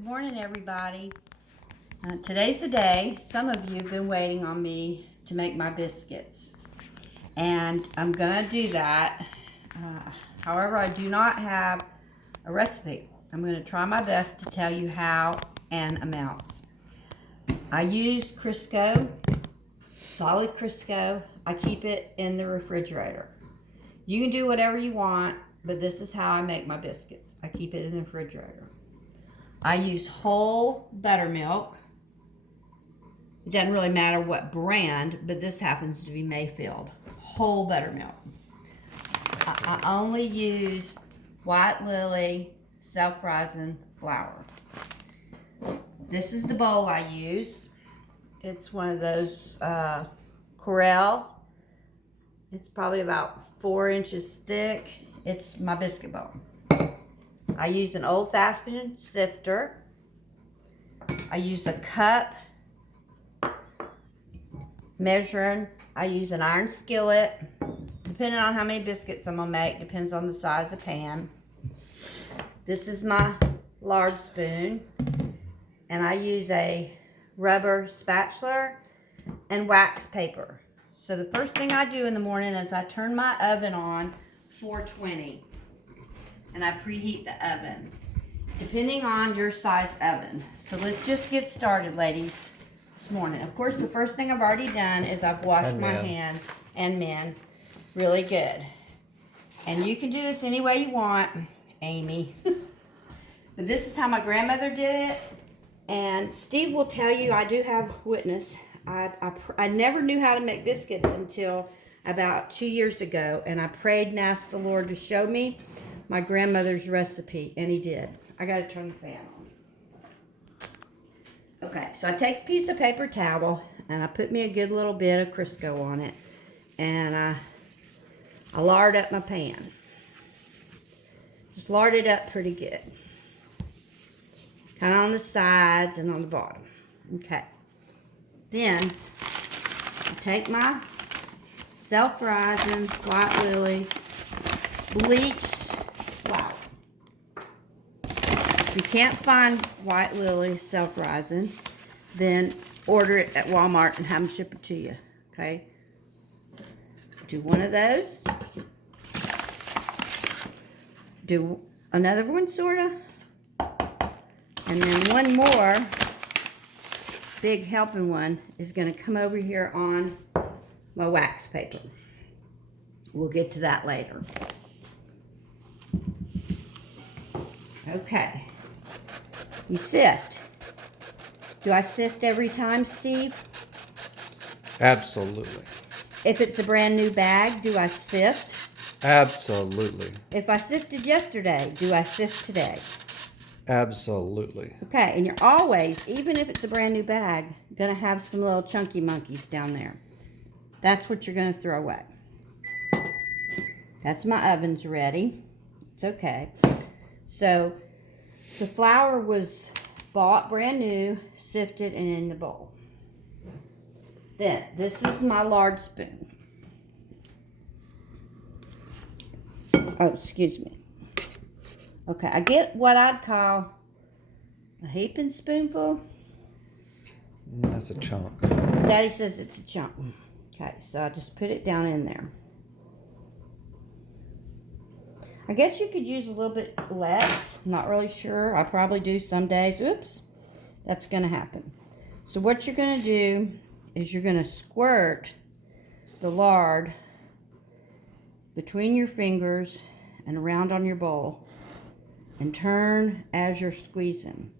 Good morning, everybody. Today's the day. Some of you have been waiting on me to make my biscuits, and I'm gonna do that. However, I do not have a recipe. I'm gonna try my best to tell you how and amounts. I use Crisco, solid Crisco. I keep it in the refrigerator. You can do whatever you want, but this is how I make my biscuits. I keep it in the refrigerator. I use whole buttermilk. It doesn't really matter what brand, but this happens to be Mayfield. Whole buttermilk. I only use White Lily self-rising flour. This is the bowl I use. It's one of those Corelle. It's probably about 4 inches thick. It's my biscuit bowl. I use an old-fashioned sifter. I use a cup measuring. I use an iron skillet. Depending on how many biscuits I'm gonna make, depends on the size of pan. This is my large spoon, and I use a rubber spatula and wax paper. So the first thing I do in the morning is I turn my oven on 420. And I preheat the oven, depending on your size oven. So let's just get started, ladies, this morning. Of course, the first thing I've already done is I've washed my hands, and men, really good. And you can do this any way you want, Amy. But this is how my grandmother did it. And Steve will tell you, I do have witness. I never knew how to make biscuits until about 2 years ago. And I prayed and asked the Lord to show me my grandmother's recipe, and he did. I gotta turn the fan on. Okay, so I take a piece of paper towel and I put me a good little bit of Crisco on it, and I lard up my pan. Just lard it up pretty good. Kind of on the sides and on the bottom. Okay. Then I take my self-rising White Lily bleached flour. If you can't find White Lily self-rising, then order it at Walmart and have them ship it to you. Okay? Do one of those. Do another one, sorta. And then one more big helping one is going to come over here on my wax paper. We'll get to that later. Okay. You sift. Do I sift every time, Steve? Absolutely. If it's a brand new bag, do I sift? Absolutely. If I sifted yesterday, do I sift today? Absolutely. Okay, and you're always, even if it's a brand new bag, gonna have some little chunky monkeys down there. That's what you're gonna throw away. That's my oven's ready. It's okay. So the flour was bought brand new, sifted, and in the bowl. Then this is my large spoon. Oh, excuse me. Okay, I get what I'd call a heaping spoonful. That's a chunk. Daddy says it's a chunk. Okay, so I just put it down in there. I guess you could use a little bit less. I'm not really sure. I probably do some days. Oops, that's going to happen. So what you're going to do is you're going to squirt the lard between your fingers and around on your bowl and turn as you're squeezing.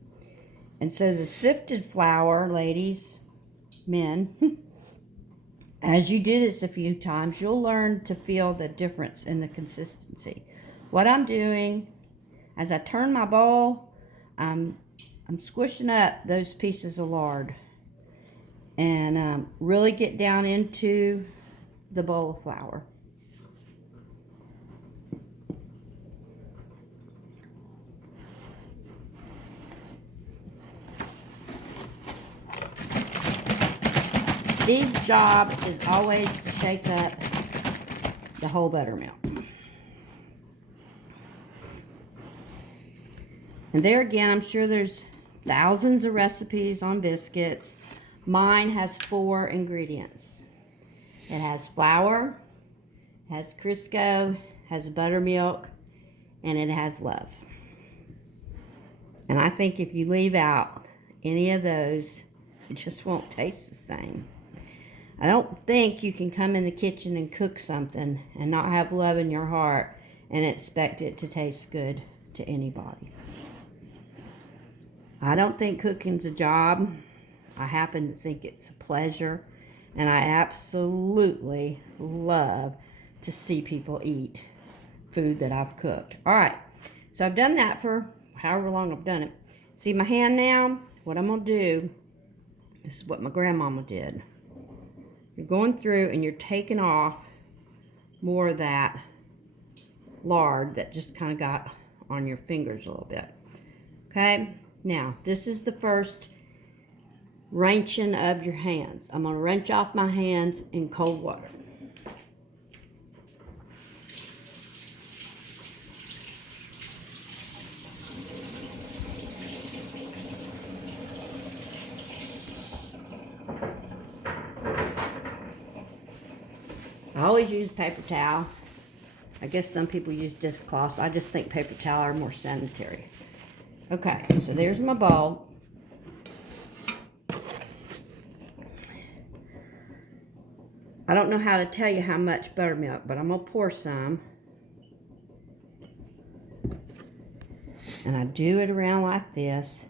And so the sifted flour, ladies, men, as you do this a few times, you'll learn to feel the difference in the consistency. What I'm doing, as I turn my bowl, I'm squishing up those pieces of lard and really get down into the bowl of flour. Steve's job is always to shake up the whole buttermilk. And there again, I'm sure there's thousands of recipes on biscuits. Mine has 4 ingredients. It has flour, has Crisco, has buttermilk, and it has love. And I think if you leave out any of those, it just won't taste the same. I don't think you can come in the kitchen and cook something and not have love in your heart and expect it to taste good to anybody. I don't think cooking's a job. I happen to think it's a pleasure, and I absolutely love to see people eat food that I've cooked. All right, so I've done that for however long I've done it. See my hand now? What I'm gonna do, this is what my grandmama did. You're going through and you're taking off more of that lard that just kind of got on your fingers a little bit. Okay, now this is the first wrenching of your hands. I'm gonna wrench off my hands in cold water. I always use paper towel. I guess some people use dishcloths. I just think paper towel are more sanitary. Okay, so there's my bowl. I don't know how to tell you how much buttermilk, but I'm gonna pour some. And I do it around like this.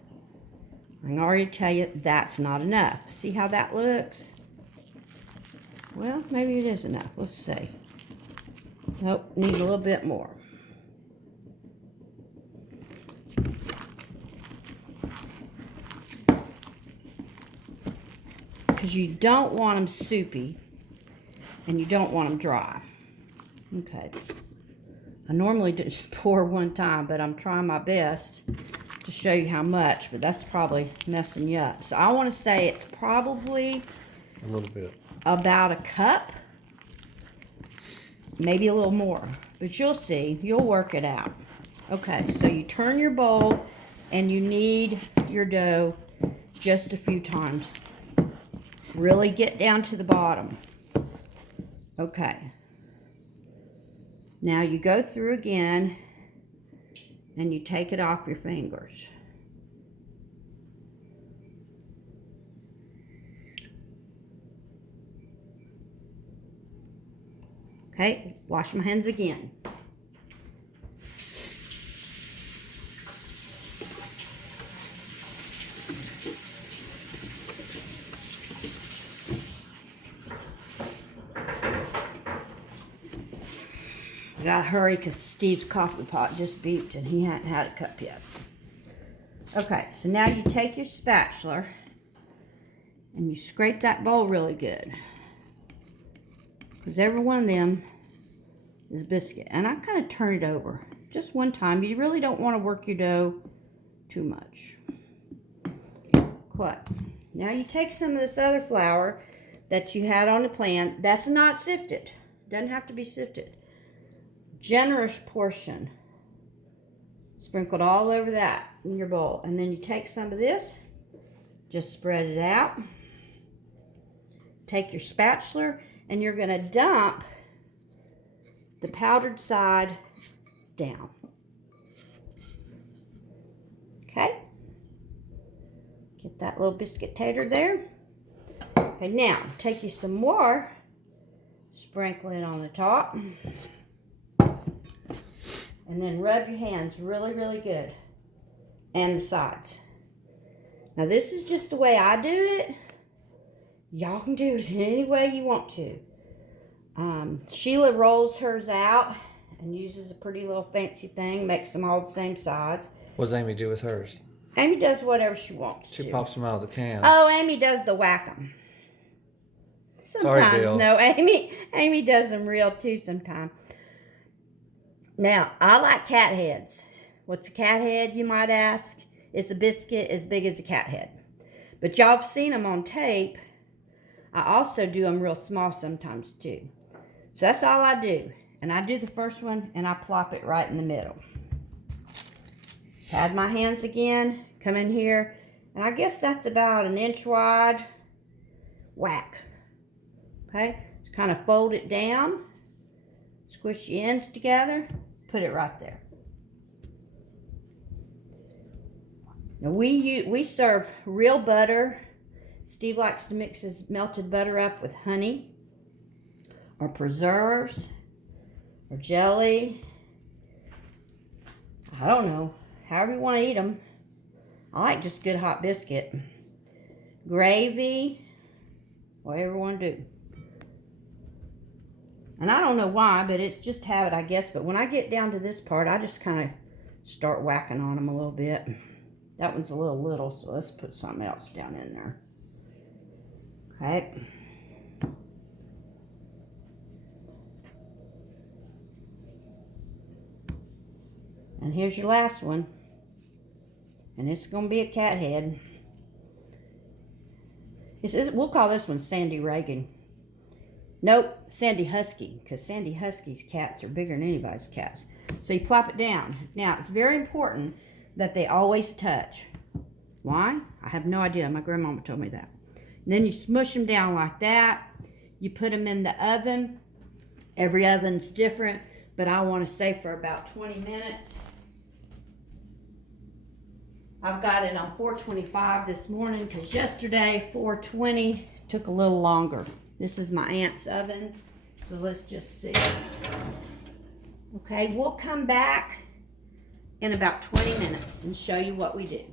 I can already tell you that's not enough. See how that looks? Well, maybe it is enough. Let's see. Nope, need a little bit more. Because you don't want them soupy and you don't want them dry. Okay. I normally just pour one time, but I'm trying my best to show you how much, but that's probably messing you up. So I want to say it's probably A little bit. About a cup, maybe a little more, but you'll see. You'll work it out. Okay, so you turn your bowl and you knead your dough just a few times. Really get down to the bottom. Okay. Now you go through again and you take it off your fingers. Okay, wash my hands again. I gotta hurry because Steve's coffee pot just beeped and he hadn't had a cup yet. Okay, so now you take your spatula and you scrape that bowl really good. Because every one of them is biscuit. And I kind of turn it over just one time. You really don't want to work your dough too much. What? Now you take some of this other flour that you had on the plan. That's not sifted. Doesn't have to be sifted. Generous portion. Sprinkled all over that in your bowl. And then you take some of this. Just spread it out. Take your spatula. And you're going to dump the powdered side down. Okay? Get that little biscuit tater there. Okay, now take you some more. Sprinkle it on the top. And then rub your hands really, really good. And the sides. Now this is just the way I do it. Y'all can do it any way you want to. Sheila rolls hers out and uses a pretty little fancy thing, makes them all the same size. What does Amy do with hers? Amy does whatever she wants to. She pops them out of the can. Oh, Amy does the whack 'em. Sometimes, Sorry, Bill. no, Amy does them real too sometimes. Now, I like cat heads. What's a cat head, you might ask? It's a biscuit as big as a cat head. But y'all have seen them on tape. I also do them real small sometimes too. So that's all I do. And I do the first one and I plop it right in the middle. Pad my hands again. come in here, and I guess that's about an inch wide. Whack. Okay, just kind of fold it down, squish the ends together, put it right there. Now we serve real butter. Steve likes to mix his melted butter up with honey or preserves or jelly. I don't know, however you want to eat them. I like just good hot biscuit. Gravy, whatever you want to do. And I don't know why, but it's just habit, I guess. But when I get down to this part, I just kind of start whacking on them a little bit. That one's a little, so let's put something else down in there. Okay. And here's your last one. And it's going to be a cat head. We'll call this one Sandy Reagan. Nope, Sandy Husky, because Sandy Husky's cats are bigger than anybody's cats. So you plop it down. Now, it's very important that they always touch. Why? I have no idea. My grandmama told me that. And then you smush them down like that. You put them in the oven. Every oven's different, but I want to say for about 20 minutes. I've got it on 425 this morning because yesterday 420 took a little longer. This is my aunt's oven, so let's just see. Okay, we'll come back in about 20 minutes and show you what we do.